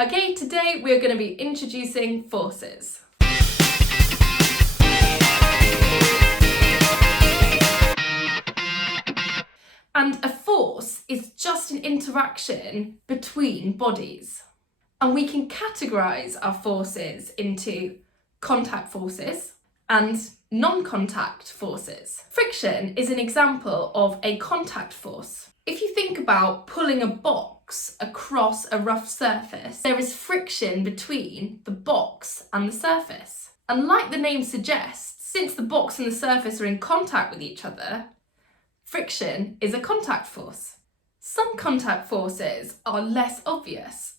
Okay, today we're going to be introducing forces. And a force is just an interaction between bodies. And we can categorise our forces into contact forces and non-contact forces. Friction is an example of a contact force. If you think about pulling a box across a rough surface, there is friction between the box and the surface. And like the name suggests, since the box and the surface are in contact with each other, friction is a contact force. Some contact forces are less obvious,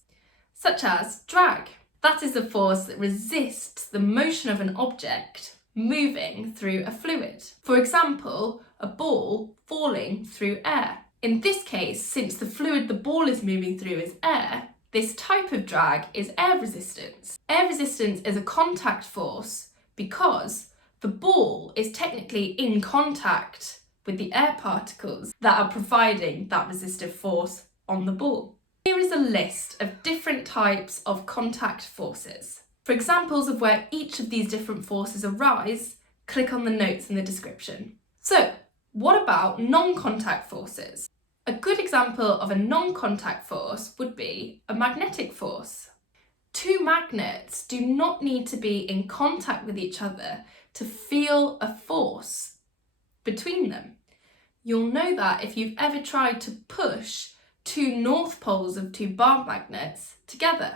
such as drag. That is a force that resists the motion of an object moving through a fluid. For example, a ball falling through air. In this case, since the fluid the ball is moving through is air, this type of drag is air resistance. Air resistance is a contact force because the ball is technically in contact with the air particles that are providing that resistive force on the ball. Here is a list of different types of contact forces. For examples of where each of these different forces arise, click on the notes in the description. So, what about non-contact forces? A good example of a non-contact force would be a magnetic force. Two magnets do not need to be in contact with each other to feel a force between them. You'll know that if you've ever tried to push two north poles of two bar magnets together.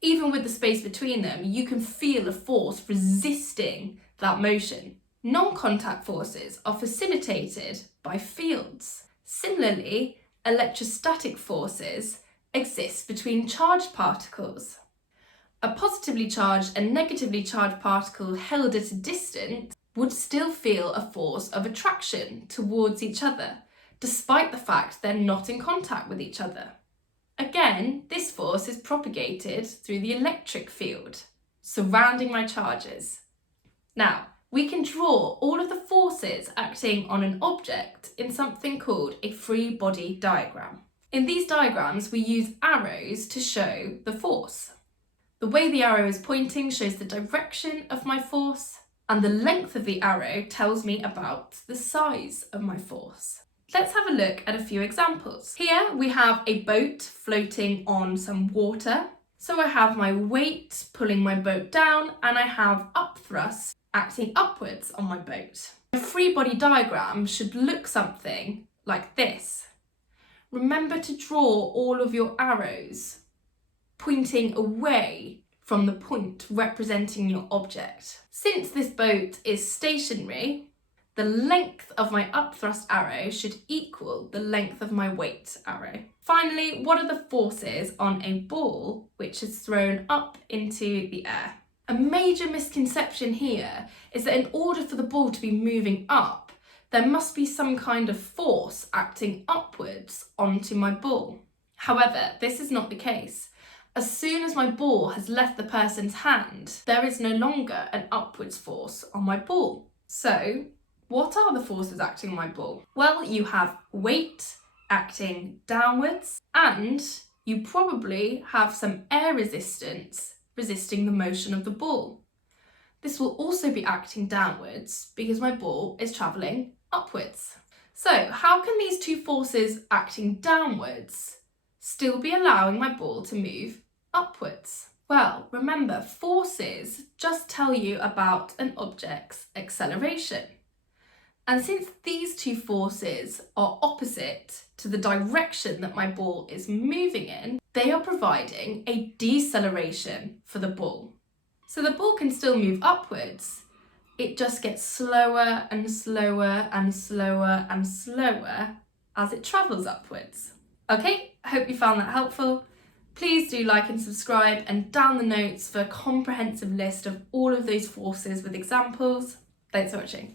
Even with the space between them, you can feel a force resisting that motion. Non-contact forces are facilitated by fields. Similarly, electrostatic forces exist between charged particles. A positively charged and negatively charged particle held at a distance would still feel a force of attraction towards each other, despite the fact they're not in contact with each other. Again, this force is propagated through the electric field surrounding my charges. Now, we can draw all of the forces acting on an object in something called a free body diagram. In these diagrams, we use arrows to show the force. The way the arrow is pointing shows the direction of my force, and the length of the arrow tells me about the size of my force. Let's have a look at a few examples. Here we have a boat floating on some water. So I have my weight pulling my boat down and I have upthrust acting upwards on my boat. A free body diagram should look something like this. Remember to draw all of your arrows pointing away from the point representing your object. Since this boat is stationary, the length of my upthrust arrow should equal the length of my weight arrow. Finally, what are the forces on a ball which is thrown up into the air? A major misconception here is that in order for the ball to be moving up, there must be some kind of force acting upwards onto my ball. However, this is not the case. As soon as my ball has left the person's hand, there is no longer an upwards force on my ball. So, what are the forces acting on my ball? Well, you have weight acting downwards, and you probably have some air resistance resisting the motion of the ball. This will also be acting downwards because my ball is travelling upwards. So, how can these two forces acting downwards still be allowing my ball to move upwards? Well, remember, forces just tell you about an object's acceleration. And since these two forces are opposite to the direction that my ball is moving in, they are providing a deceleration for the ball. So the ball can still move upwards, it just gets slower and slower and slower and slower as it travels upwards. Okay, I hope you found that helpful. Please do like and subscribe and down the notes for a comprehensive list of all of those forces with examples. Thanks for watching.